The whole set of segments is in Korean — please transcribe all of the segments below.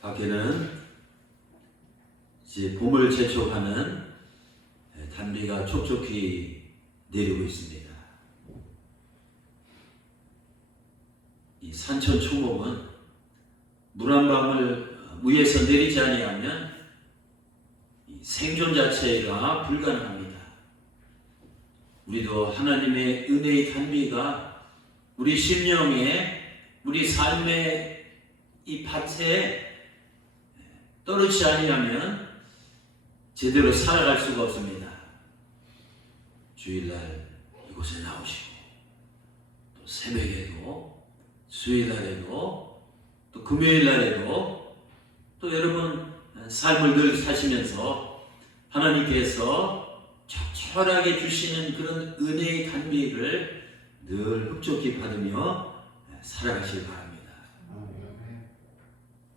밖에는 이제 봄을 재촉하는 단비가 촉촉히 내리고 있습니다. 이 산천 초목은 물 한 방울 위에서 내리지 아니하면 생존 자체가 불가능합니다. 우리도 하나님의 은혜의 단비가 우리 심령에, 우리 삶의 이 밭에 떨어지지 아니하면 제대로 살아갈 수가 없습니다. 주일날 이곳에 나오시고 또 새벽에도 수요일날에도 또 금요일날에도 또 여러분 삶을 늘 사시면서 하나님께서 적절하게 주시는 그런 은혜의 단비를 늘 흡족히 받으며 살아가시기 바랍니다.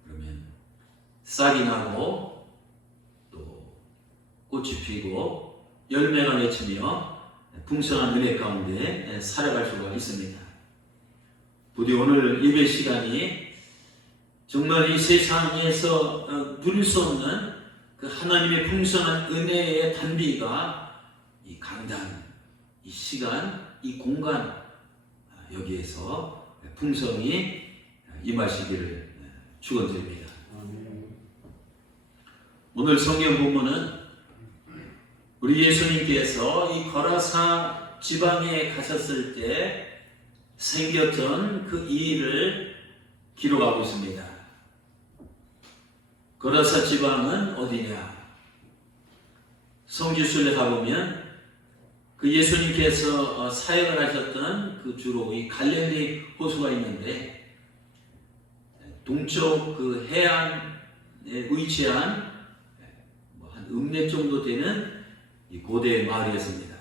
그러면 싹이 나고 또 꽃이 피고 열매가 맺히며 풍성한 은혜 가운데 살아갈 수가 있습니다. 부디 오늘 예배 시간이 정말 이 세상에서 누릴 수 없는 그 하나님의 풍성한 은혜의 단비가 이 강단, 이 시간, 이 공간 여기에서 풍성히 임하시기를 축원드립니다. 오늘 성경 본문은 우리 예수님께서 이 거라사 지방에 가셨을 때 생겼던 그 일을 기록하고 있습니다. 거라사 지방은 어디냐? 성지순례 가보면 그 예수님께서 사역을 하셨던 그 주로 이 갈릴리 호수가 있는데 동쪽 그 해안에 위치한 한 읍내 정도 되는 이 고대 마을이었습니다.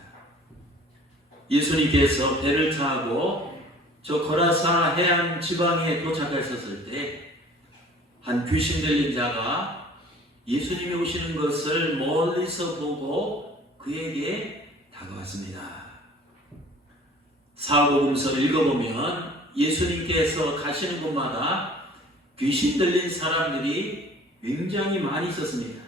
예수님께서 배를 타고 저 거라사 해안 지방에 도착하셨을 때 한 귀신 들린 자가 예수님이 오시는 것을 멀리서 보고 그에게 다가왔습니다. 사복음서를 읽어보면 예수님께서 가시는 곳마다 귀신 들린 사람들이 굉장히 많이 있었습니다.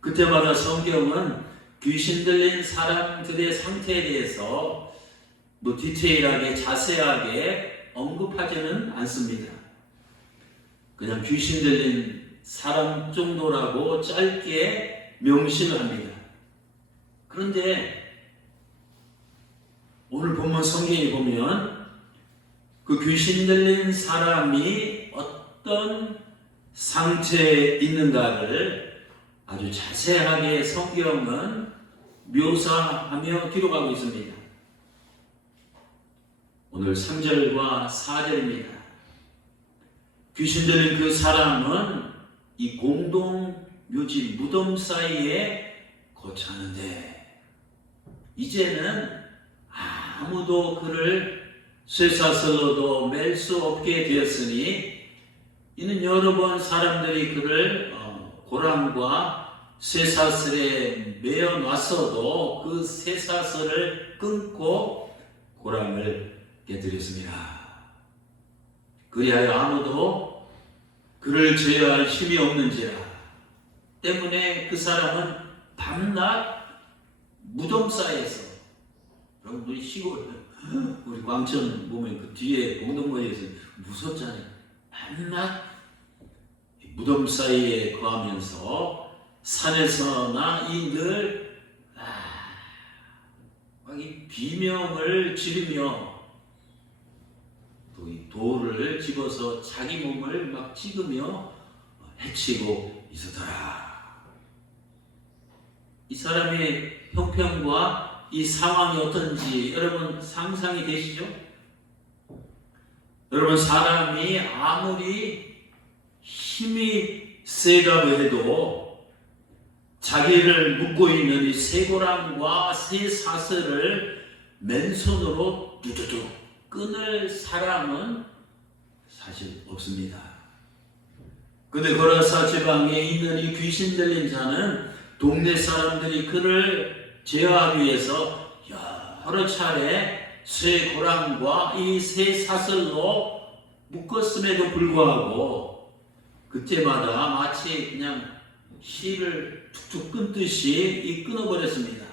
그때마다 성경은 귀신 들린 사람들의 상태에 대해서 디테일하게 자세하게 언급하지는 않습니다. 그냥 귀신 들린 사람 정도라고 짧게 명시를 합니다. 그런데 오늘 본문 성경에 보면 그 귀신 들린 사람이 어떤 상태에 있는가를 아주 자세하게 성경은 묘사하며 기록하고 있습니다. 오늘 3절과 4절입니다. 귀신 들린 그 사람은 이 공동 묘지 무덤 사이에 거처하는데 이제는 아무도 그를 쇠사슬로도 맬 수 없게 되었으니 이는 여러 번 사람들이 그를 고랑과 쇠사슬에 매어 놨어도 그 쇠사슬을 끊고 고랑을 깨뜨렸습니다. 그리하여 아무도 그를 제어할 힘이 없는지라 때문에 그 사람은 밤낮 무덤 사이에서, 여러분들이 시골 우리 광천 보면 그 뒤에 공동거리에서 무섭잖아요. 밤낮 무덤 사이에 거하면서 산에서나 이 늘 이 비명을 지르며 또 이 돌을 집어서 자기 몸을 막 찍으며 해치고 있었더라. 이 사람의 형편과 이 상황이 어떤지 여러분 상상이 되시죠? 여러분 사람이 아무리 힘이 세다고 해도 자기를 묶고 있는 이 쇠고랑과 쇠사슬을 맨손으로 두두둑 끊을 사람은 사실 없습니다. 근데 거라사 지방에 있는 이 귀신 들린 자는 동네 사람들이 그를 제어하기 위해서 여러 차례 쇠고랑과 이 쇠사슬로 묶었음에도 불구하고 그때마다 마치 그냥 실을 툭툭 끊듯이 끊어버렸습니다.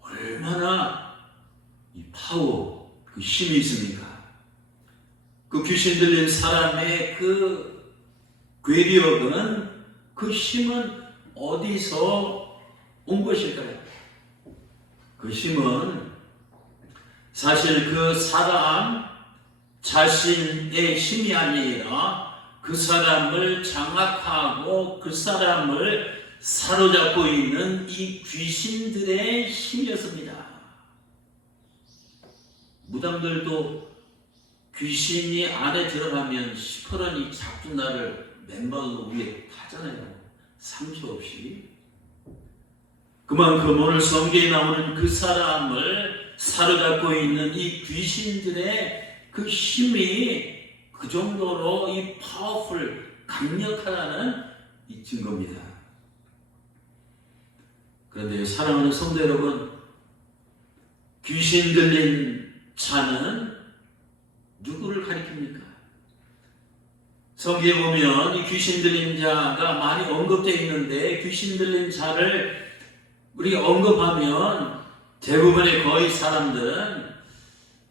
얼마나 이 파워, 그 힘이 있습니까? 그 귀신 들린 사람의 그 괴력은, 그 힘은 어디서 온 것일까요? 그 힘은 사실 그 사람 자신의 힘이 아니라 그 사람을 장악하고 그 사람을 사로잡고 있는 이 귀신들의 힘이었습니다. 무당들도 귀신이 안에 들어가면 시퍼런이 잡은 나를 맨발로 위에 타잖아요. 상처 없이. 그만큼 오늘 성경에 나오는 그 사람을 사로잡고 있는 이 귀신들의 그 힘이 그 정도로 이 파워풀, 강력하다는 이 증거입니다. 그런데 사랑하는 성도 여러분, 귀신 들린 자는 누구를 가리킵니까? 성경에 보면 이 귀신 들린 자가 많이 언급되어 있는데, 귀신 들린 자를 우리가 언급하면 대부분의 거의 사람들은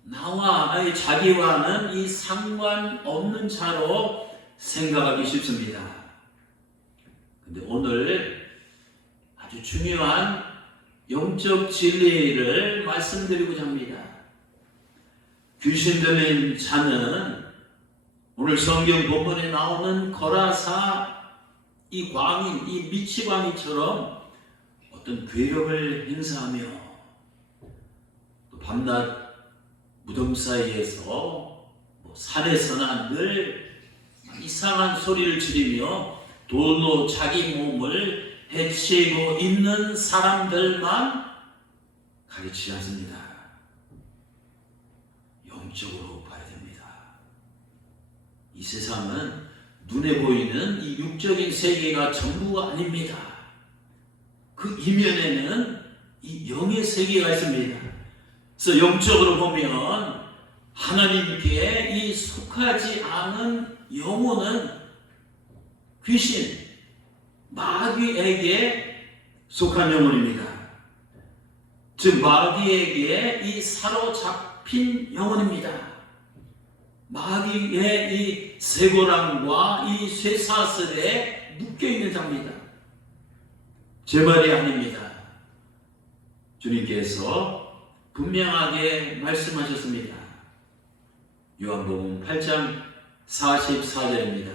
나와 자기와는 이 상관없는 자로 생각하기 쉽습니다. 근데 오늘 아주 중요한 영적 진리를 말씀드리고자 합니다. 귀신 들린 자는 오늘 성경 본문에 나오는 거라사 이 광인, 이 미치광이처럼 어떤 괴력을 행사하며 또 밤낮 무덤 사이에서 산에서나 늘 이상한 소리를 지르며 돌로 자기 몸을 해치고 있는 사람들만 가르치지 않습니다. 영적으로 봐야 됩니다. 이 세상은 눈에 보이는 이 육적인 세계가 전부가 아닙니다. 그 이면에는 이 영의 세계가 있습니다. 그래서 영적으로 보면 하나님께 이 속하지 않은 영혼은 귀신, 마귀에게 속한 영혼입니다. 즉 마귀에게 이 사로잡힌 영혼입니다. 마귀의 이 쇠고랑과 이 쇠사슬에 묶여있는 자입니다. 제 말이 아닙니다. 주님께서 분명하게 말씀하셨습니다. 요한복음 8장 44절입니다.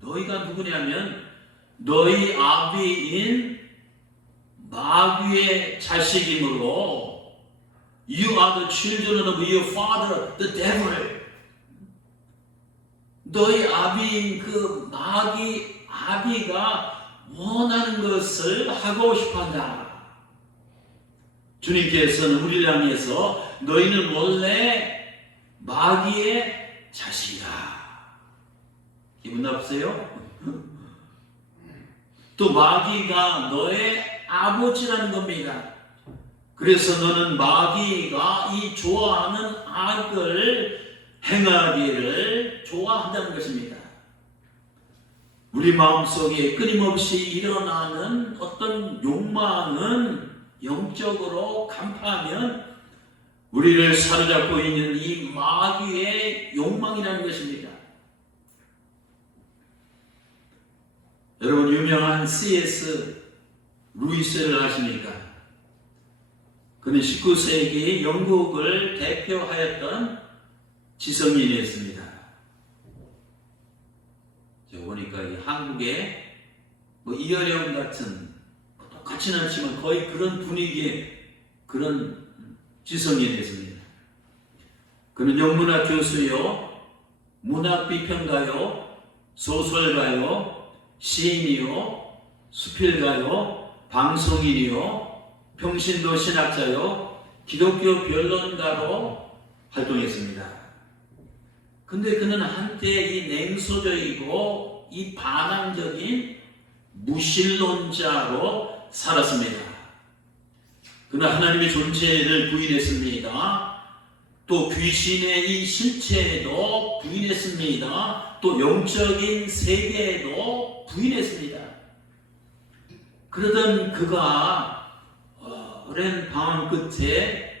너희가 누구냐면 너희 아비인 마귀의 자식이므로 You are the children of your father, the devil. 너희 아비인 그 아비가 원하는 것을 하고 싶어한다. 주님께서는 우리를 향해서 너희는 원래 마귀의 자식이다. 기분 나쁘세요? 또 마귀가 너의 아버지라는 겁니다. 그래서 너는 마귀가 이 좋아하는 악을 행하기를 좋아한다는 것입니다. 우리 마음속에 끊임없이 일어나는 어떤 욕망은 영적으로 간파하면 우리를 사로잡고 있는 이 마귀의 욕망이라는 것입니다. 여러분 유명한 C.S. 루이스를 아십니까? 그는 19세기 영국을 대표하였던 지성인이었습니다. 제가 보니까 이 한국의 이어령 같은 똑같지는 않지만 거의 그런 분위기의 그런 지성인이었습니다. 그는 영문학 교수요, 문학 비평가요, 소설가요, 시인이요, 수필가요, 방송인이요, 평신도 신학자요, 기독교 변론가로 활동했습니다. 근데 그는 한때 이 냉소적이고 이 반항적인 무신론자로 살았습니다. 그는 하나님의 존재를 부인했습니다. 또 귀신의 이 실체도 부인했습니다. 또 영적인 세계도 부인했습니다. 그러던 그가 오랜 방황 끝에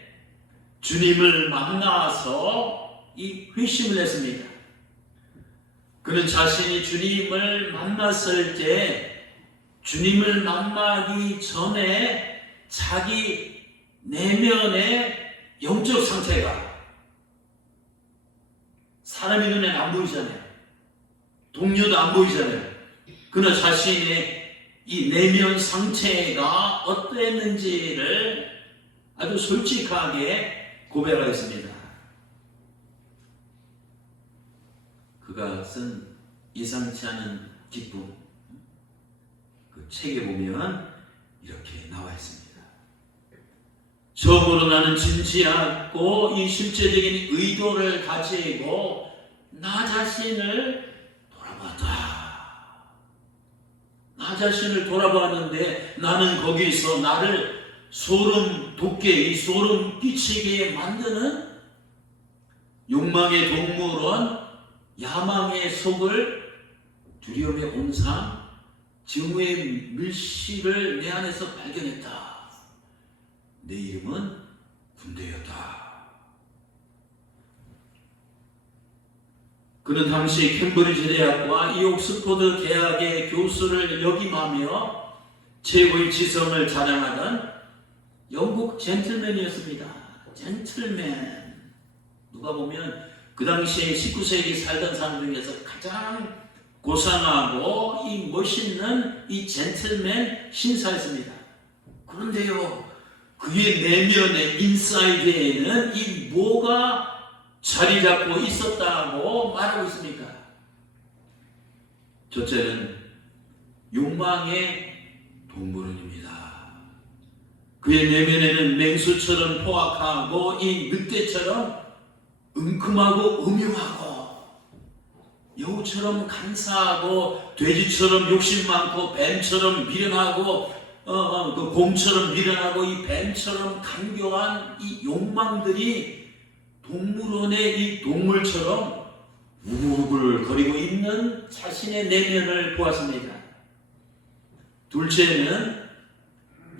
주님을 만나서 이 회심을 했습니다. 그는 자신이 주님을 만났을 때 주님을 만나기 전에 자기 내면의 영적 상태가 사람의 눈에는 안 보이잖아요. 동료도 안 보이잖아요. 그러나 자신의 이 내면 상태가 어떠했는지를 아주 솔직하게 고백하였습니다. 그가 쓴 예상치 않은 기쁨, 그 책에 보면 이렇게 나와 있습니다. 처음으로 나는 진지하고 이 실제적인 의도를 가지고 나 자신을 돌아봤다. 나 자신을 돌아봤는데 나는 거기서 나를 소름 돋게, 이 소름 끼치게 만드는 욕망의 동물원, 야망의 속을, 두려움의 온상, 증오의 밀실을 내 안에서 발견했다. 내 이름은 군대였다. 그는 당시 캠브리지 대학과 이 옥스퍼드 대학의 교수를 역임하며 최고의 지성을 자랑하던 영국 젠틀맨이었습니다. 젠틀맨. 누가 보면 그 당시에 19세기 살던 사람 중에서 가장 고상하고 이 멋있는 이 젠틀맨 신사였습니다. 그런데요, 그의 내면의 인사이드에는 이 뭐가 자리 잡고 있었다고 말하고 있습니까? 첫째는 욕망의 동물원입니다. 그의 내면에는 맹수처럼 포악하고 이 늑대처럼 은큼하고 음흉하고 여우처럼 간사하고 돼지처럼 욕심 많고 뱀처럼 미련하고 그 곰처럼 미련하고 이 뱀처럼 간교한 이 욕망들이 동물원의 이 동물처럼 우글우글 있는 자신의 내면을 보았습니다. 둘째는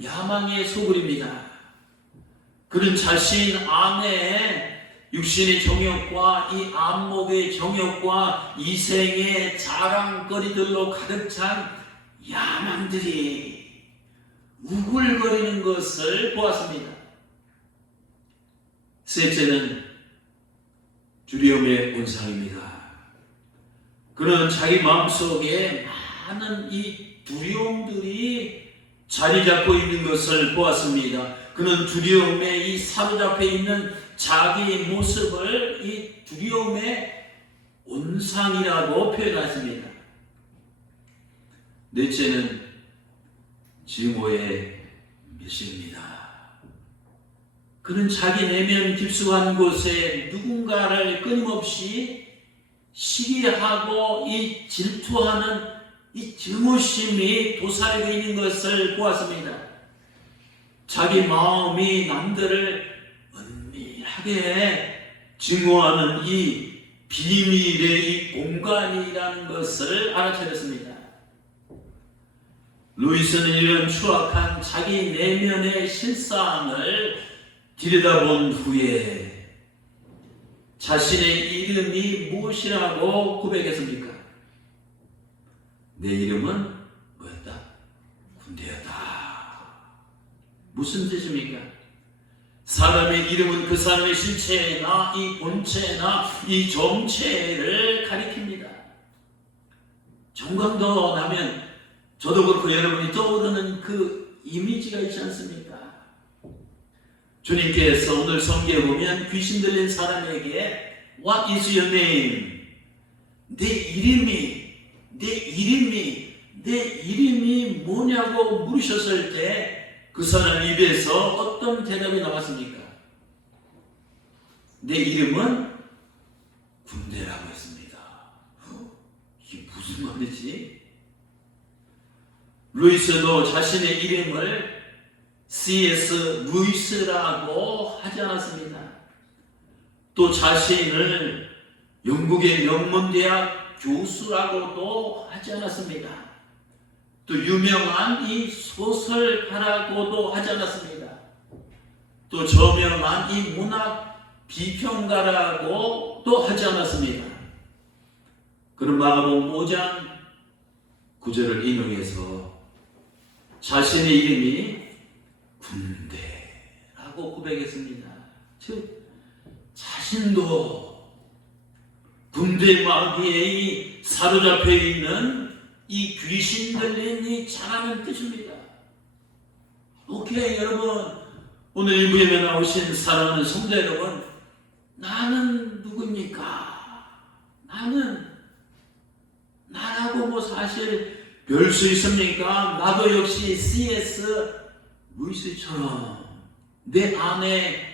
야망의 소굴입니다. 그는 자신 안에 육신의 정욕과 이 안목의 정욕과 이생의 자랑거리들로 가득 찬 야망들이 우글거리는 것을 보았습니다. 셋째는 두려움의 온상입니다. 그는 자기 마음속에 많은 이 두려움들이 자리 잡고 있는 것을 보았습니다. 그는 두려움에 이 사로잡혀 있는 자기 모습을 이 두려움의 온상이라고 표현했습니다. 넷째는 증오의 밀실입니다. 그는 자기 내면 깊숙한 곳에 누군가를 끊임없이 시기하고 이 질투하는 이 증오심이 도사리고 있는 것을 보았습니다. 자기 마음이 남들을 은밀하게 증오하는 이 비밀의 이 공간이라는 것을 알아차렸습니다. 루이스는 이런 추악한 자기 내면의 실상을 들여다본 후에 자신의 이름이 무엇이라고 고백했습니까? 내 이름은 뭐였다? 군대였다. 무슨 뜻입니까? 사람의 이름은 그 사람의 실체나 이 본체나 이 정체를 가리킵니다. 정강도 나면 저도 그렇고 여러분이 떠오르는 그 이미지가 있지 않습니까? 주님께서 오늘 성경에 보면 귀신 들린 사람에게 What is your name? 내 이름이 뭐냐고 물으셨을 때 그 사람 입에서 어떤 대답이 나왔습니까? 내 이름은 군대라고 했습니다. 이게 무슨 말이지? 루이스도 자신의 이름을 C.S. 루이스라고 하지 않았습니다. 또 자신을 영국의 명문대학 교수라고도 하지 않았습니다. 또 유명한 이 소설가라고도 하지 않았습니다. 또 저명한 이 문학 비평가라고도 하지 않았습니다. 그런 마가복음 5장 9절을 인용해서 자신의 이름이 군대라고 고백했습니다. 즉 자신도 군대 마귀에 사로잡혀 있는 이 귀신 들린 이 자라는 뜻입니다. 오케이, 여러분, 오늘 이 예배 나오신 사랑하는 성도 여러분, 나는 누굽니까? 나라고 뭐 사실 별 수 있습니까? 나도 역시 C.S. 루이스처럼 내 안에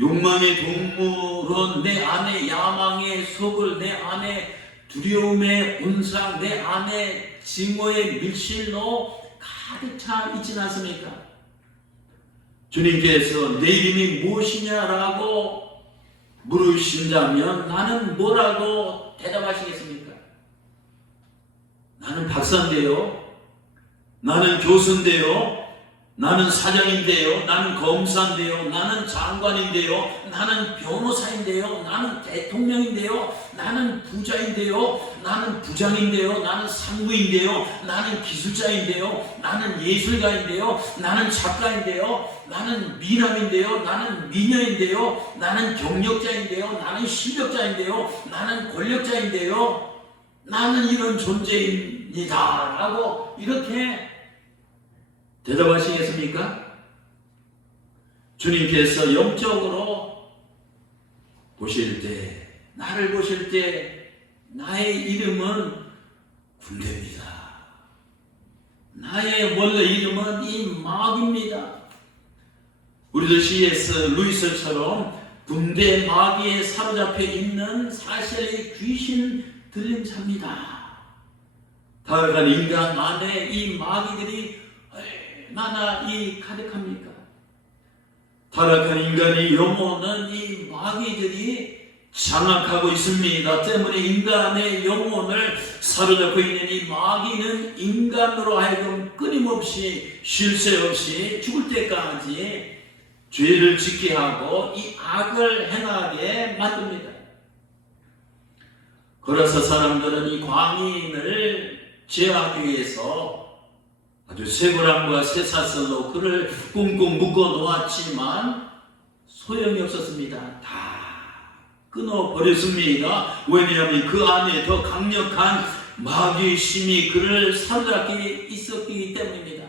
욕망의 동물원, 내 안에 야망의 속을, 내 안에 두려움의 온상, 내 안에 증오의 밀실로 가득 차 있진 않습니까? 주님께서 내 이름이 무엇이냐라고 물으신다면 나는 뭐라고 대답하시겠습니까? 나는 박사인데요, 나는 교수인데요, 나는 사장인데요, 나는 검사인데요, 나는 장관인데요, 나는 변호사인데요, 나는 대통령인데요, 나는 부자인데요, 나는 부장인데요, 나는 상무인데요, 나는 기술자인데요, 나는 예술가인데요, 나는 작가인데요, 나는 미남인데요, 나는 미녀인데요, 나는 경력자인데요, 나는 실력자인데요, 나는 권력자인데요, 나는 이런 존재입니다 라고 이렇게 대답하시겠습니까? 주님께서 영적으로 보실 때, 나를 보실 때 나의 이름은 군대입니다. 나의 원래 이름은 이 마귀입니다. 우리도 C.S. 루이스처럼 군대 마귀에 사로잡혀 있는 사실의 귀신 들린 자입니다. 다락한 인간 안에 이 마귀들이 얼마나 가득합니까? 타락한 인간의 영혼은 이 마귀들이 장악하고 있습니다. 때문에 인간의 영혼을 사로잡고 있는 이 마귀는 인간으로 하여금 끊임없이 쉴 새 없이 죽을 때까지 죄를 짓게 하고 이 악을 행하게 만듭니다. 그래서 사람들은 이 광인을 제어하기 위해서 아주 쇠고랑과 쇠사슬로 그를 꽁꽁 묶어 놓았지만 소용이 없었습니다. 다 끊어버렸습니다. 왜냐하면 그 안에 더 강력한 마귀의 힘이 그를 사로잡게 있었기 때문입니다.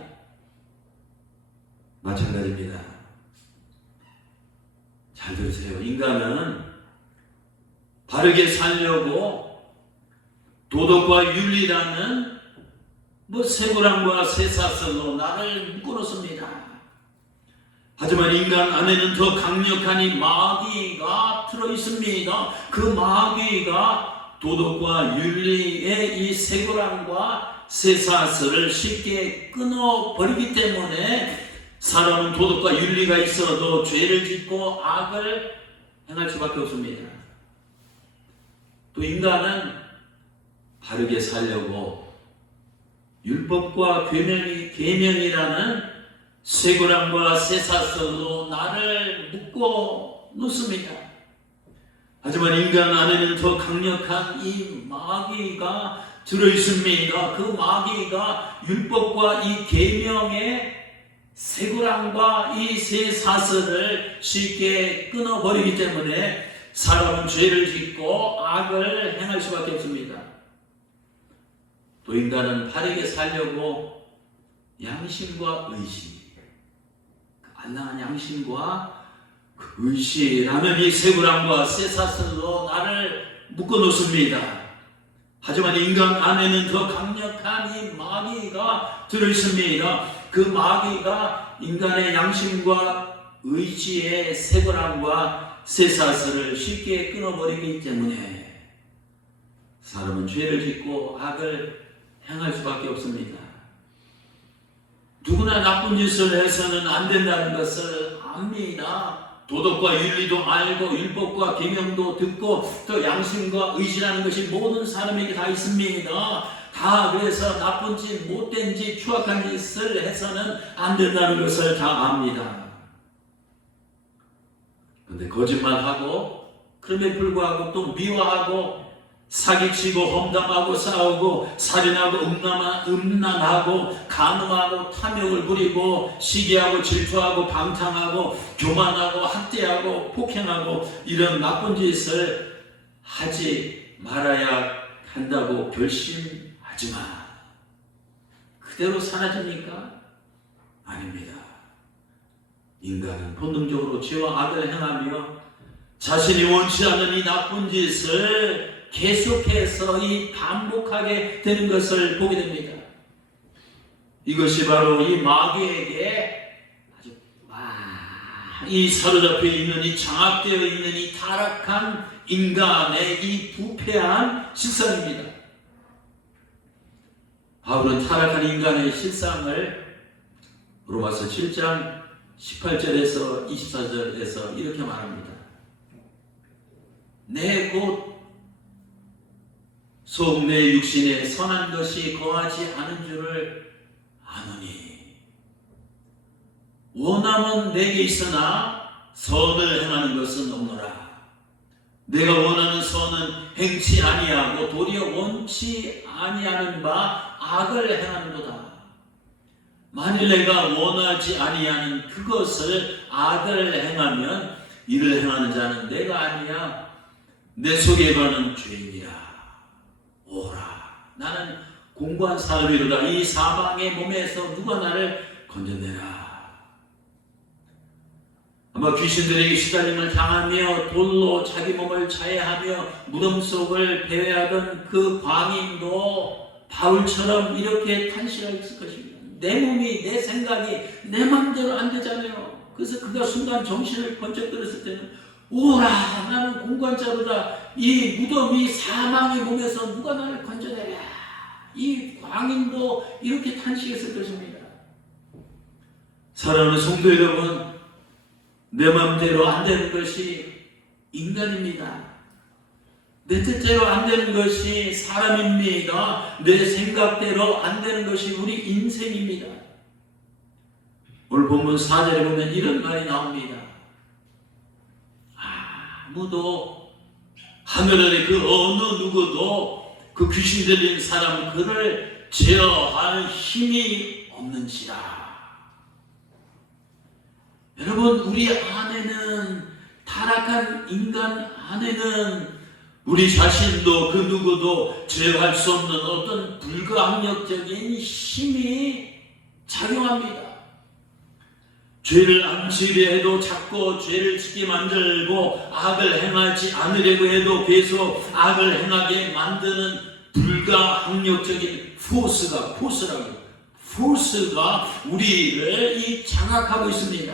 마찬가지입니다. 잘 들으세요. 인간은 바르게 살려고 도덕과 윤리라는 쇠고랑과 쇠사슬로 나를 묶어놓습니다. 하지만 인간 안에는 더 강력한 이 마귀가 들어있습니다. 그 마귀가 도덕과 윤리의 이 쇠고랑과 쇠사슬을 쉽게 끊어버리기 때문에 사람은 도덕과 윤리가 있어도 죄를 짓고 악을 행할 수밖에 없습니다. 또 인간은 바르게 살려고 율법과 계명이라는 쇠고랑과 쇠사슬로 나를 묶어 놓습니다. 하지만 인간 안에는 더 강력한 이 마귀가 들어있습니다. 그 마귀가 율법과 이 계명의 쇠고랑과 이 쇠사슬을 쉽게 끊어버리기 때문에 사람은 죄를 짓고 악을 행할 수밖에 없습니다. 또 인간은 바르게 살려고 양심과 의지, 안락한 양심과 의지라는 이 쇠고랑과 쇠사슬로 나를 묶어놓습니다. 하지만 인간 안에는 더 강력한 이 마귀가 들어있습니다. 그 마귀가 인간의 양심과 의지의 쇠고랑과 쇠사슬을 쉽게 끊어버리기 때문에 사람은 죄를 짓고 악을 행할 수밖에 없습니다. 누구나 나쁜 짓을 해서는 안 된다는 것을 압니다. 도덕과 윤리도 알고 율법과 계명도 듣고 또 양심과 의지라는 것이 모든 사람에게 다 있습니다. 다 그래서 나쁜 짓, 못된 짓, 추악한 짓을 해서는 안 된다는 것을 다 압니다. 그런데 거짓말하고 그럼에 불구하고 또 미워하고 사기치고 험담하고 싸우고 살인하고 음란하고 간음하고 탐욕을 부리고 시기하고 질투하고 방탕하고 교만하고 학대하고 폭행하고 이런 나쁜 짓을 하지 말아야 한다고 결심하지만 그대로 사라집니까? 아닙니다. 인간은 본능적으로 죄와 악을 행하며 자신이 원치 않는 이 나쁜 짓을 계속해서 반복하게 되는 것을 보게 됩니다. 이것이 바로 이 마귀에게 아주 이 사로잡혀 있는 이 장악되어 있는 이 타락한 인간의 이 부패한 실상입니다. 바울은 타락한 인간의 실상을 로마서 7장 18절에서 24절에서 이렇게 말합니다. 내 곧 속내 육신에 선한 것이 거하지 않은 줄을 아노니 원함은 내게 있으나 선을 행하는 것은 없노라. 내가 원하는 선은 행치 아니하고 도리어 원치 아니하는 바 악을 행하는도다. 만일 내가 원하지 아니하는 그것을 악을 행하면 이를 행하는 자는 내가 아니야 내 속에 거하는 죄인이라. 오라 나는 공고한 사람이로다. 이 사망의 몸에서 누가 나를 건져내라. 아마 귀신들에게 시달림을 당하며 돌로 자기 몸을 자해하며 무덤 속을 배회하던 그 광인도 바울처럼 이렇게 탄식했을 것입니다. 내 몸이, 내 생각이 내 마음대로 안 되잖아요. 그래서 그가 순간 정신을 번쩍 들었을 때는 오라 나는 공고한 자로다. 이 무덤이 사망의 몸에서 누가 나를 건져내랴. 이 광인도 이렇게 탄식했을 것입니다. 사랑하는 성도 여러분, 내 마음대로 안 되는 것이 인간입니다. 내 뜻대로 안 되는 것이 사람입니다. 내 생각대로 안 되는 것이 우리 인생입니다. 오늘 본문 4절에 보면 이런 말이 나옵니다. 아무도 하늘 아래 그 어느 누구도 그 귀신 들린 사람 그를 제어할 힘이 없는지라. 여러분, 우리 안에는, 타락한 인간 안에는 우리 자신도 그 누구도 제어할 수 없는 어떤 불가항력적인 힘이 작용합니다. 죄를 암시려 해도 자꾸 죄를 짓게 만들고 악을 행하지 않으려고 해도 계속 악을 행하게 만드는 불가항력적인 포스가 우리를 장악하고 있습니다.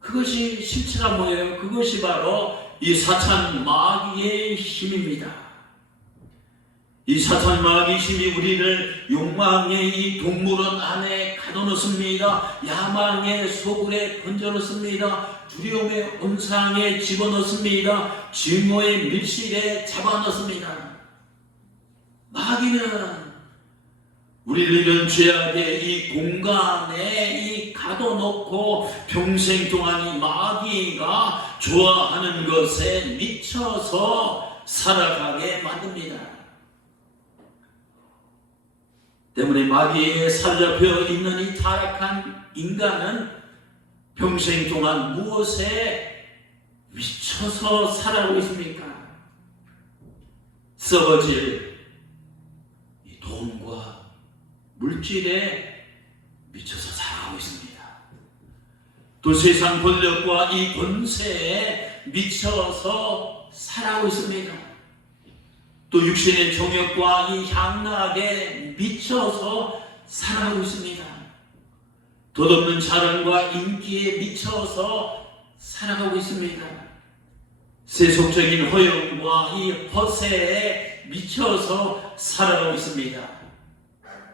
그것이 실체가 뭐예요? 그것이 바로 이 사탄 마귀의 힘입니다. 이 사탄 마귀의 힘이 우리를 욕망의 이 동물원 안에 가둬놓습니다. 야망의 소굴에 던져놓습니다. 두려움의 온상에 집어넣습니다. 증오의 밀실에 잡아넣습니다. 마귀는 우리를 이런 죄악의 이 공간에 가둬놓고 평생 동안 이 마귀가 좋아하는 것에 미쳐서 살아가게 만듭니다. 때문에 마귀에 사로잡혀 있는 이 타락한 인간은 평생 동안 무엇에 미쳐서 살아가고 있습니까? 썩어질 이 돈과 물질에 미쳐서 살아가고 있습니다. 또 세상 권력과 이 권세에 미쳐서 살아가고 있습니다. 또 육신의 정욕과 이 향락에 미쳐서 살아가고 있습니다. 덧없는 자랑과 인기에 미쳐서 살아가고 있습니다. 세속적인 허영과 이 허세에 미쳐서 살아가고 있습니다.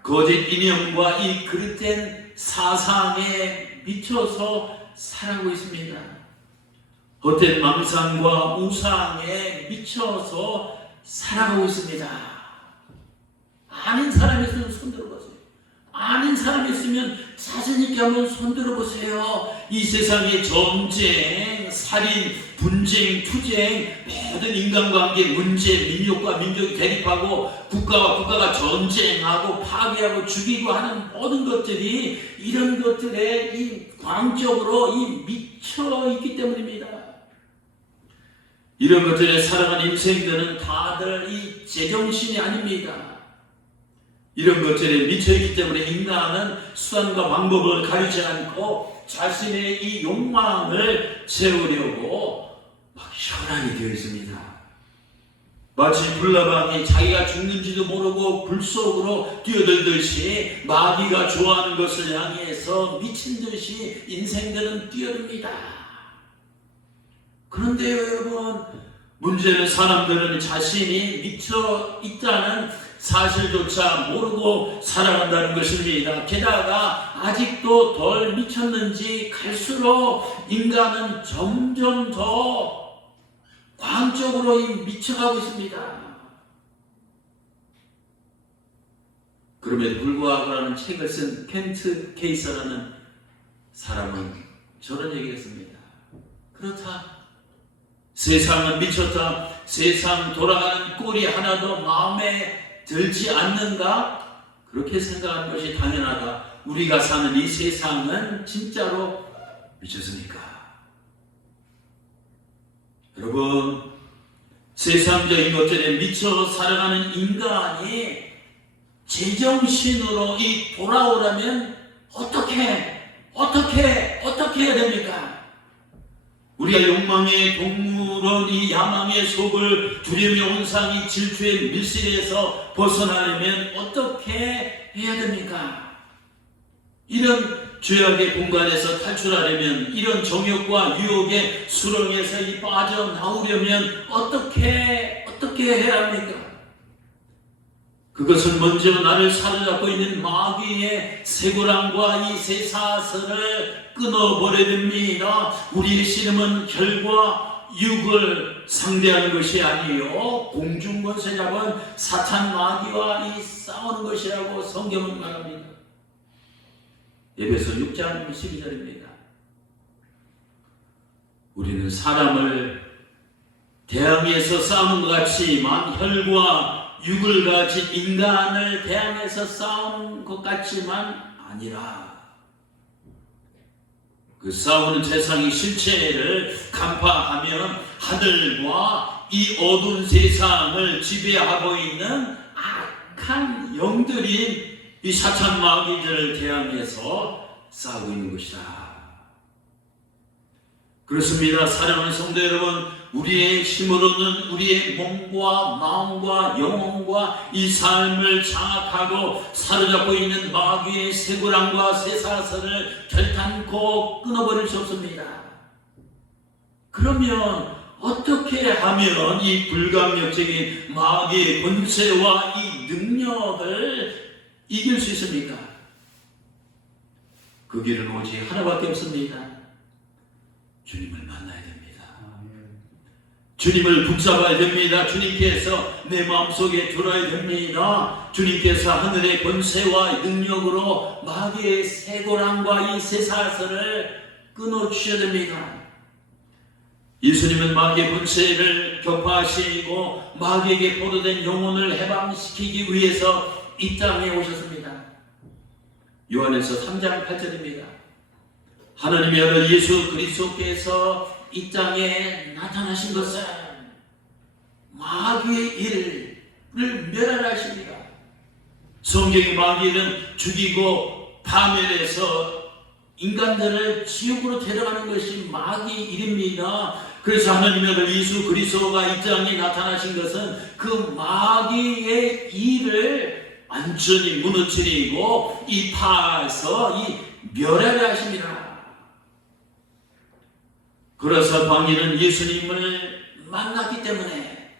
거짓 이념과 이 그릇된 사상에 미쳐서 살아가고 있습니다. 헛된 망상과 우상에 미쳐서 살아가고 있습니다. 아는 사람이 있으면 손들어보세요. 아는 사람이 있으면 자신있게 한번 손들어보세요. 이 세상의 전쟁, 살인, 분쟁, 투쟁, 모든 인간관계 문제, 민족과 민족이 대립하고 국가와 국가가 전쟁하고 파괴하고 죽이고 하는 모든 것들이 이런 것들에 이 광적으로 미쳐 있기 때문입니다. 이런 것들에 살아가는 인생들은 다들 이 제정신이 아닙니다. 이런 것들에 미쳐있기 때문에 인간은 수단과 방법을 가리지 않고 자신의 이 욕망을 채우려고 막 혈안이 되어 있습니다. 마치 불나방이 자기가 죽는지도 모르고 불 속으로 뛰어들듯이 마귀가 좋아하는 것을 향해서 미친 듯이 인생들은 뛰어듭니다. 그런데요, 여러분, 문제는 사람들은 자신이 미쳐 있다는 사실조차 모르고 살아간다는 것입니다. 게다가 아직도 덜 미쳤는지 갈수록 인간은 점점 더 광적으로 미쳐가고 있습니다. 그럼에도 불구하고라는 책을 쓴 켄트 케이서라는 사람은 저런 얘기를 했습니다. 그렇다. 세상은 미쳤다. 세상 돌아가는 꼴이 하나도 마음에 들지 않는가? 그렇게 생각하는 것이 당연하다. 우리가 사는 이 세상은 진짜로 미쳤습니까? 여러분, 세상적인 것들에 미쳐 살아가는 인간이 제정신으로 돌아오려면 어떻게 해야 됩니까? 우리가 욕망의 동물원, 이 야망의 속을 두려움의 온상이 질투의 밀실에서 벗어나려면 어떻게 해야 됩니까? 이런 죄악의 공간에서 탈출하려면, 이런 정욕과 유혹의 수렁에서 빠져나오려면 어떻게 해야 합니까? 그것은 먼저 나를 사로잡고 있는 마귀의 쇠고랑과 이 쇠사슬을 끊어버려야 됩니다. 우리의 씨름은 혈과 육을 상대하는 것이 아니요 공중권세 잡은 사탄 마귀와 싸우는 것이라고 성경은 말합니다. 에베소 6장 12절입니다. 우리는 사람을 대항해서 싸우는 것 같지만, 혈과 육을 가진 인간을 대항해서 싸우는 것 같지만 아니라, 그 싸우는 세상의 실체를 간파하면 하늘과 이 어두운 세상을 지배하고 있는 악한 영들인 이 사탄 마귀들을 대항해서 싸우고 있는 것이다. 그렇습니다. 사랑하는 성도 여러분, 우리의 힘으로는 우리의 몸과 마음과 영혼과 이 삶을 장악하고 사로잡고 있는 마귀의 쇠고랑과 쇠사슬을 결단코 끊어버릴 수 없습니다. 그러면 어떻게 하면 이 불강력적인 마귀의 권세와 이 능력을 이길 수 있습니까? 그 길은 오직 하나밖에 없습니다. 주님을 만나야 됩니다. 주님을 붙잡아야 됩니다. 주님께서 내 마음속에 들어야 됩니다. 주님께서 하늘의 권세와 능력으로 마귀의 쇠고랑과 이 쇠사슬을 끊어주셔야 됩니다. 예수님은 마귀의 권세를 격파하시고 마귀에게 포로된 영혼을 해방시키기 위해서 이 땅에 오셨습니다. 요한에서 3장 8절입니다. 하나님의 아들 예수 그리스도께서 이 땅에 나타나신 것은 마귀의 일을 멸하십니다. 성경의 마귀는 죽이고 파멸해서 인간들을 지옥으로 데려가는 것이 마귀 일입니다. 그래서 하나님의 아들 예수 그리스도가 이 땅에 나타나신 것은 그 마귀의 일을 완전히 무너뜨리고 이 파에서 멸하게 하십니다. 그래서 광야는 예수님을 만났기 때문에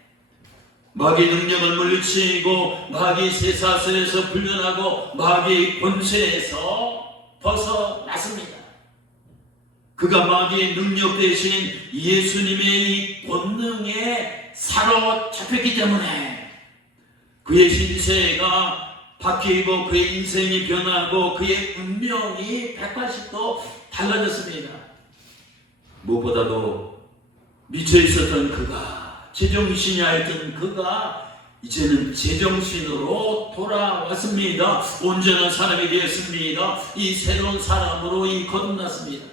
마귀의 능력을 물리치고 마귀의 쇠사슬에서 풀려나고 마귀의 권세에서 벗어났습니다. 그가 마귀의 능력 대신 예수님의 이 권능에 사로잡혔기 때문에 그의 신세가 바뀌고 그의 인생이 변하고 그의 운명이 180도 달라졌습니다. 무엇보다도 미쳐 있었던 그가, 제정신이 아니던 그가 이제는 제정신으로 돌아왔습니다. 온전한 사람이 되었습니다. 이 새로운 사람으로 거듭났습니다.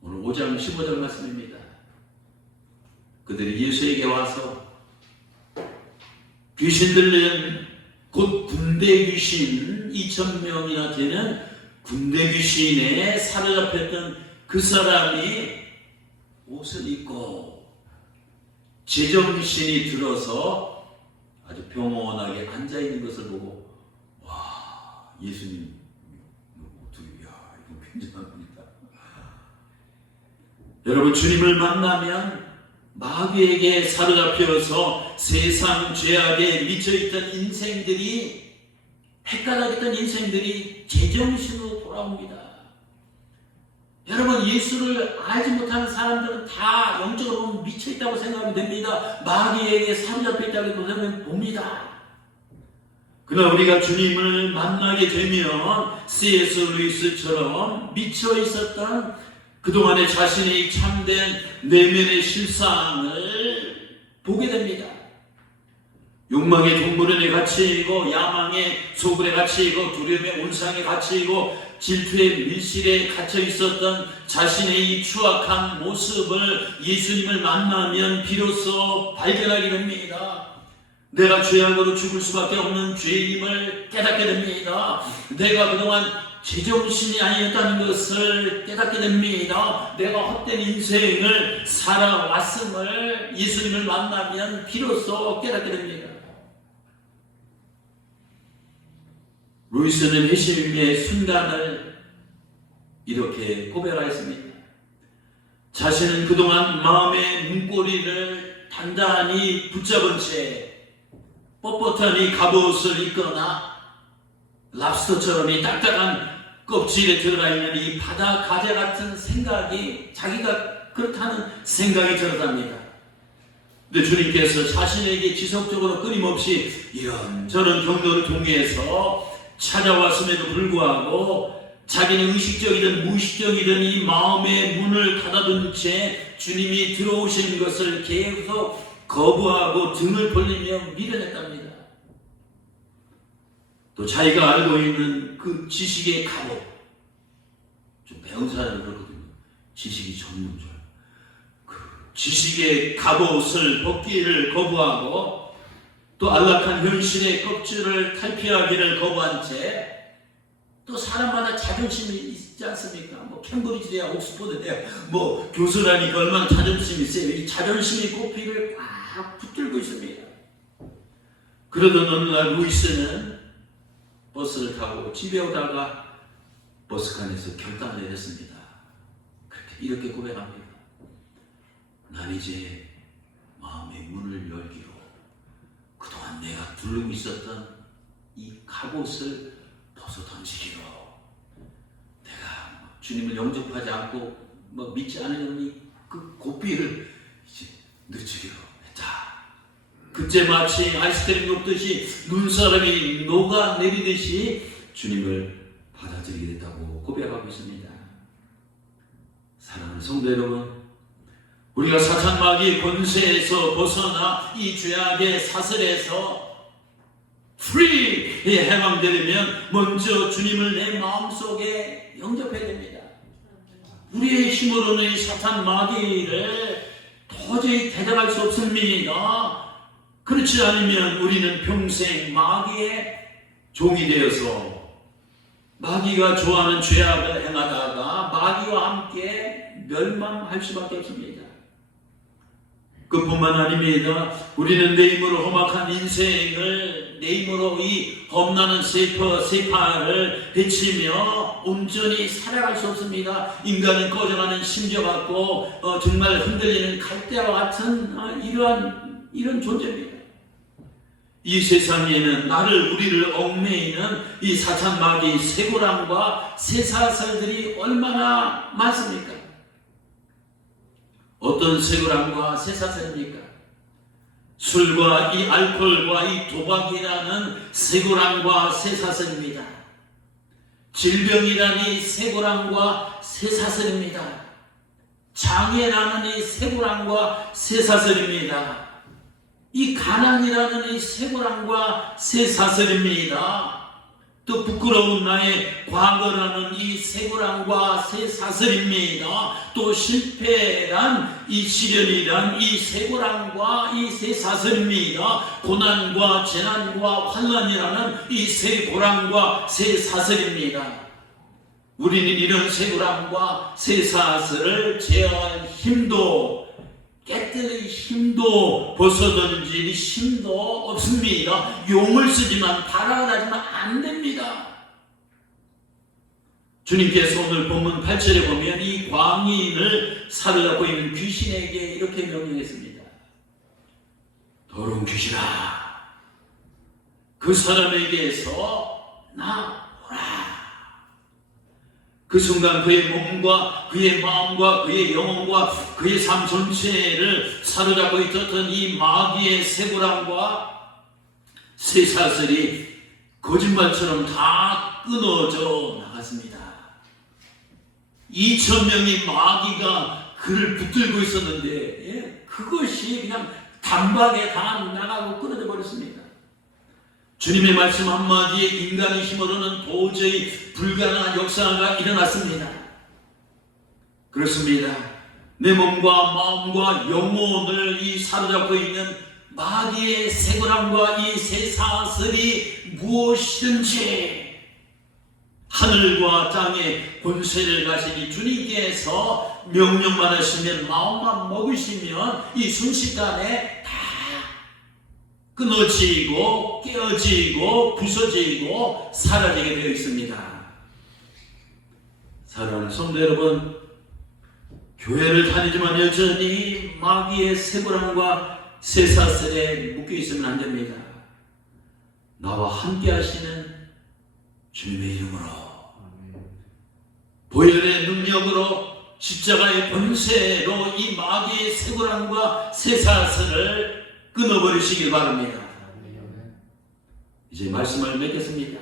오늘 5장 15절 말씀입니다. 그들이 예수에게 와서 귀신들은 곧 군대 귀신 2,000명이나 되는 군대 귀신에 사로잡혔던 그 사람이 옷을 입고 제정신이 들어서 아주 평온하게 앉아있는 것을 보고 와, 예수님 어떻게, 야, 이거 굉장합니다. 여러분, 주님을 만나면 마귀에게 사로잡혀서 세상 죄악에 미쳐있던 인생들이, 헷갈렸던 인생들이 제정신으로 돌아옵니다. 여러분, 예수를 알지 못하는 사람들은 다 영적으로 보면 미쳐있다고 생각하면 됩니다. 마귀에게 사로잡혀있다고 생각하면 봅니다. 그러나 우리가 주님을 만나게 되면 C.S. 루이스처럼 미쳐있었던 그동안의 자신의 참된 내면의 실상을 보게 됩니다. 욕망의 동물원에 갇히고 야망의 소굴에 갇히고 두려움의 온상에 갇히고 질투의 밀실에 갇혀 있었던 자신의 이 추악한 모습을 예수님을 만나면 비로소 발견하게 됩니다. 내가 죄악으로 죽을 수밖에 없는 죄임을 깨닫게 됩니다. 내가 그동안 제정신이 아니었다는 것을 깨닫게 됩니다. 내가 헛된 인생을 살아왔음을 예수님을 만나면 비로소 깨닫게 됩니다. 루이스는 회심의 순간을 이렇게 고백하였습니다. 자신은 그동안 마음의 문고리를 단단히 붙잡은 채 뻣뻣한 이 갑옷을 입거나 랍스터처럼 이 딱딱한 껍질에 들어가 있는 이 바다 가재 같은 생각이, 자기가 그렇다는 생각이 들었답니다. 근데 주님께서 자신에게 지속적으로 끊임없이 이런저런 경로를 통해서 찾아왔음에도 불구하고 자기는 의식적이든 무의식적이든 이 마음의 문을 닫아둔 채 주님이 들어오시는 것을 계속 거부하고 등을 돌리며 밀어냈답니다. 또 자기가 알고 있는 그 지식의 갑옷, 좀 배운 사람은 그렇거든요. 지식이 전문줄. 그 지식의 갑옷을 벗기를 거부하고 또 안락한 현실의 껍질을 탈피하기를 거부한 채, 또 사람마다 자존심이 있지 않습니까? 뭐 캠브리지대야 옥스퍼드대야 뭐 교수라니까 얼마나 자존심이 있어요. 이 자존심이 고삐를 꽉 붙들고 있습니다. 그러던 어느 날 루이스는 버스를 타고 집에 오다가 버스칸에서 결단을 내렸습니다. 이렇게 고백합니다. 난 이제 마음의 문을 열기로 그동안 내가 두르고 있었던 이 갑옷을 벗어 던지기로, 내가 주님을 영접하지 않고 믿지 않으니 그 고삐를 이제 늦추기로 했다. 그때 마치 아이스크림 녹듯이 눈사람이 녹아내리듯이 주님을 받아들이게 됐다고 고백하고 있습니다. 사랑하는 성도 여러분, 우리가 사탄 마귀의 권세에서 벗어나 이 죄악의 사슬에서 프리에 해방되려면 먼저 주님을 내 마음속에 영접해야 됩니다. 우리의 힘으로는 이 사탄 마귀를 도저히 대적할 수 없습니다. 그렇지 않으면 우리는 평생 마귀의 종이 되어서 마귀가 좋아하는 죄악을 행하다가 마귀와 함께 멸망할 수밖에 없습니다. 그뿐만 아닙니다. 우리는 내 힘으로 험악한 인생을, 내 힘으로 이 겁나는 세파를 헤치며 온전히 살아갈 수 없습니다. 인간은 꺼져가는 심지어 같고 정말 흔들리는 갈대와 같은 이런 존재입니다. 이 세상에는 우리를 얽매이는 이 사탄 마귀 쇠고랑과 쇠사슬들이 얼마나 많습니까? 어떤 쇠고랑과 쇠사슬입니까? 술과 이 알코올과 이 도박이라는 쇠고랑과 쇠사슬입니다. 질병이라는 이 쇠고랑과 쇠사슬입니다. 장애라는 이 쇠고랑과 쇠사슬입니다. 이 가난이라는 이 쇠고랑과 쇠사슬입니다. 또 부끄러운 나의 과거라는 이 쇠고랑과 쇠사슬입니다. 또 실패란 이 시련이란 이 쇠고랑과 이 쇠사슬입니다. 고난과 재난과 환난이라는 이 쇠고랑과 쇠사슬입니다. 우리는 이런 쇠고랑과 쇠사슬을 제어할 힘도 깨뜨릴 힘도 벗어던질 힘도 없습니다. 용을 쓰지만 발악하지만 안 됩니다. 주님께서 오늘 본문 8절에 보면 이 광인을 사로잡고 있는 귀신에게 이렇게 명령했습니다. 더러운 귀신아, 그 사람에게서 나오라. 그 순간 그의 몸과 그의 마음과 그의 영혼과 그의 삶 전체를 사로잡고 있었던 이 마귀의 쇠고랑과 쇠사슬이 거짓말처럼 다 끊어져 나갔습니다. 2,000명의 마귀가 그를 붙들고 있었는데 그것이 그냥 단박에 다 나가고 끊어져 버렸습니다. 주님의 말씀 한마디에 인간의 힘으로는 도저히 불가능한 역사가 일어났습니다. 그렇습니다. 내 몸과 마음과 영혼을 이 사로잡고 있는 마귀의 쇠고랑과 이 쇠사슬이 무엇이든지 하늘과 땅의 권세를 가신 이 주님께서 명령만 하시면 마음만 먹으시면 이 순식간에 다 끊어지고 깨어지고 부서지고 사라지게 되어 있습니다. 사랑하는 성도 여러분, 교회를 다니지만 여전히 마귀의 쇠고랑과 쇠사슬에 묶여 있으면 안 됩니다. 나와 함께 하시는 주님의 이름으로, 보혈의 능력으로, 십자가의 권세로 이 마귀의 쇠고랑과 쇠사슬을 끊어버리시길 바랍니다. 이제 말씀을 맺겠습니다.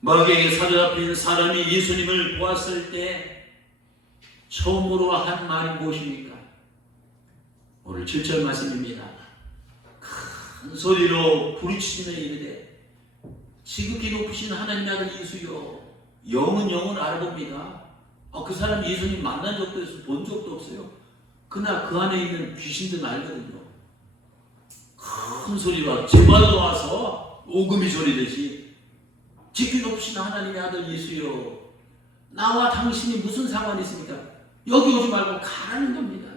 마귀에게 사로잡힌 사람이 예수님을 보았을 때 처음으로 한 말이 무엇입니까? 오늘 7절 말씀입니다. 큰 소리로 부르짖으며 이르되 지극히 높으신 하나님 아들 예수여, 영은 알아봅니다. 그 사람 예수님 만난 적도 없어요. 본 적도 없어요. 그러나 그 안에 있는 귀신들은 알거든요. 큰 소리와 제발로 와서 오금이 소리듯이 지극히 높으신 하나님의 아들 예수여, 나와 당신이 무슨 상관이 있습니까? 여기 오지 말고 가라는 겁니다.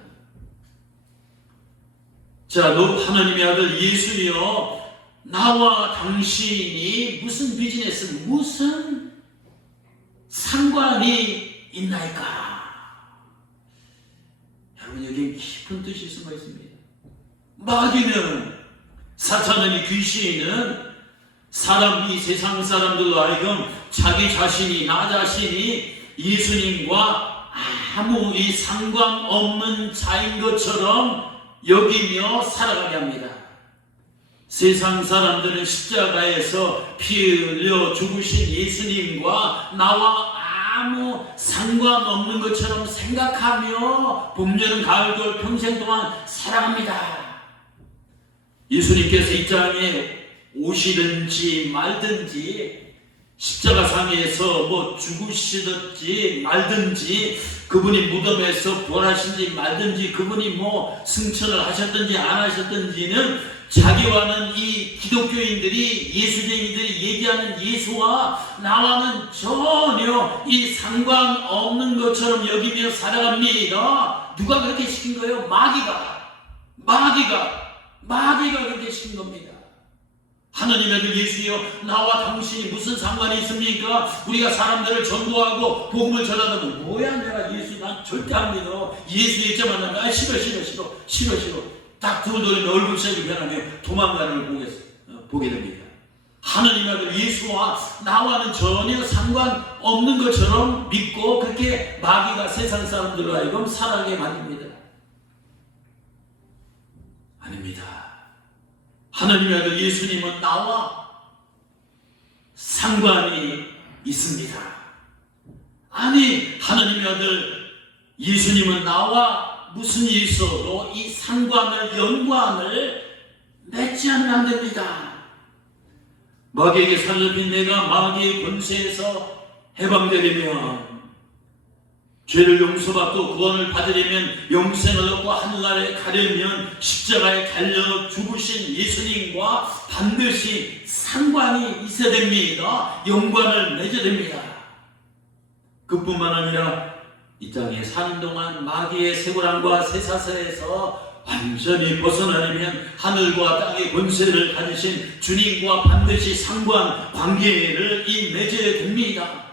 자, 너 하나님의 아들 예수여, 나와 당신이 무슨 비즈니스, 무슨 상관이 있나이까? 여러분, 여기에 깊은 뜻이 숨어 있습니다. 마귀는, 사탄은, 이 귀신은 사람이, 세상 사람들로 하여금 자기 자신이, 나 자신이 예수님과 아무 이 상관없는 자인 것처럼 여기며 살아가게 합니다. 세상 사람들은 십자가에서 피 흘려 죽으신 예수님과 나와 아무 상관없는 것처럼 생각하며 봄, 여름, 가을, 겨울 평생 동안 살아갑니다. 예수님께서 이 땅에 오시든지 말든지, 십자가상에서 죽으시든지 말든지, 그분이 무덤에서 부활하신지 말든지, 그분이 승천을 하셨든지 안 하셨든지는 자기와는 이 기독교인들이, 예수쟁이들이 얘기하는 예수와 나와는 전혀 이 상관없는 것처럼 여기며 살아갑니다. 누가 그렇게 시킨 거예요? 마귀가 그렇게 시킨 겁니다. 하나님의 아들 예수여, 나와 당신이 무슨 상관이 있습니까? 우리가 사람들을 전도하고 복음을 전하다면 뭐야, 내가 예수 난 절대 안 믿어. 예수 일자 만나면 싫어. 딱 두 돌리면 얼굴색이 변하며 도망가는 걸 보게 됩니다. 하나님 아들 예수와 나와는 전혀 상관없는 것처럼 믿고 그렇게 마귀가 세상 사람들로 하여금 살아가게 만듭니다. 아닙니다. 하나님의 아들 예수님은 나와 상관이 있습니다. 아니, 하나님의 아들 예수님은 나와 무슨 일이 있어도 이 상관을, 연관을 맺지 않으면 안 됩니다. 마귀에게 사로잡힌 내가 마귀의 권세에서 해방되려면, 죄를 용서받고 구원을 받으려면, 영생을 얻고 하늘나라에 가려면 십자가에 달려 죽으신 예수님과 반드시 상관이 있어야 됩니다. 연관을 맺어야 됩니다. 그뿐만 아니라 이 땅에 사는 동안 마귀의 쇠고랑과 쇠사슬에서 완전히 벗어나려면 하늘과 땅의 권세를 가지신 주님과 반드시 상관 관계를 맺어야 됩니다.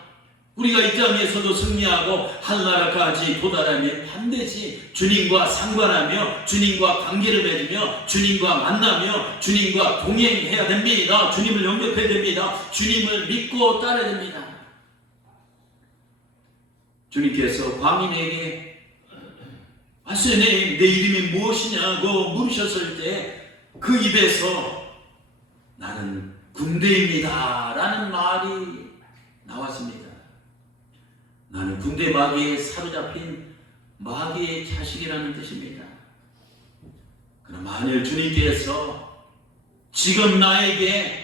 우리가 이 땅에서도 승리하고 하늘나라까지 도달하면 반드시 주님과 상관하며 주님과 관계를 맺으며 주님과 만나며 주님과 동행해야 됩니다. 주님을 영접해야 됩니다. 주님을 믿고 따라야 됩니다. 주님께서 광인에게 아세요, 내 이름이 무엇이냐고 물으셨을 때 그 입에서 나는 군대입니다 라는 말이 나왔습니다. 나는 군대 마귀에 사로잡힌 마귀의 자식이라는 뜻입니다. 그럼 만일 주님께서 지금 나에게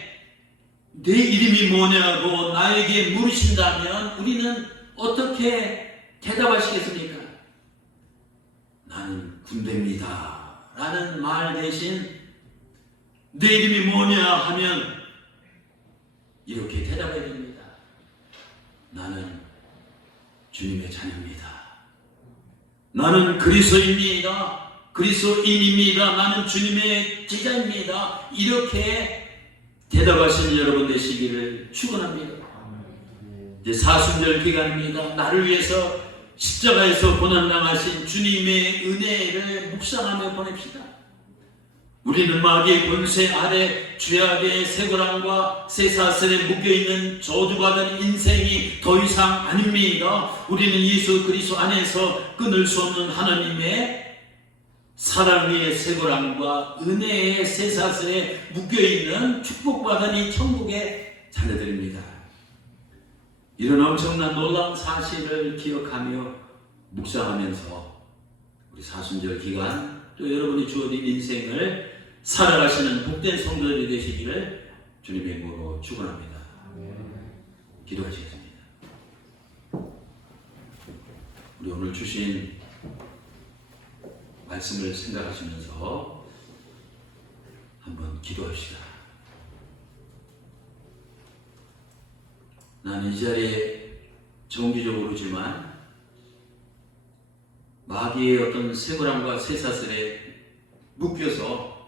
내 이름이 뭐냐고 나에게 물으신다면 우리는 어떻게 대답하시겠습니까? 나는 군대입니다 라는 말 대신 내 이름이 뭐냐 하면 이렇게 대답해야 됩니다. 나는 주님의 자녀입니다. 나는 그리스도입니다. 그리스도인입니다. 나는 주님의 제자입니다. 이렇게 대답하시는 여러분 되시기를 축원합니다. 이제 사순절 기간입니다. 나를 위해서 십자가에서 고난당하신 주님의 은혜를 묵상하며 보냅시다. 우리는 마귀의 권세 아래 죄악의 쇠고랑과 쇠사슬에 묶여있는 저주받은 인생이 더 이상 아닙니다. 우리는 예수 그리스도 안에서 끊을 수 없는 하나님의 사랑의 쇠고랑과 은혜의 쇠사슬에 묶여있는 축복받은 이 천국의 자녀들입니다. 이런 엄청난 놀라운 사실을 기억하며 묵상하면서 우리 사순절 기간 또 여러분이 주어진 인생을 살아가시는 복된 성도들이 되시기를 주님의 이름으로 축원합니다. 기도하시겠습니다. 우리 오늘 주신 말씀을 생각하시면서 한번 기도합시다. 나는 이 자리에 정기적으로지만 마귀의 어떤 쇠고랑과 쇠사슬에 묶여서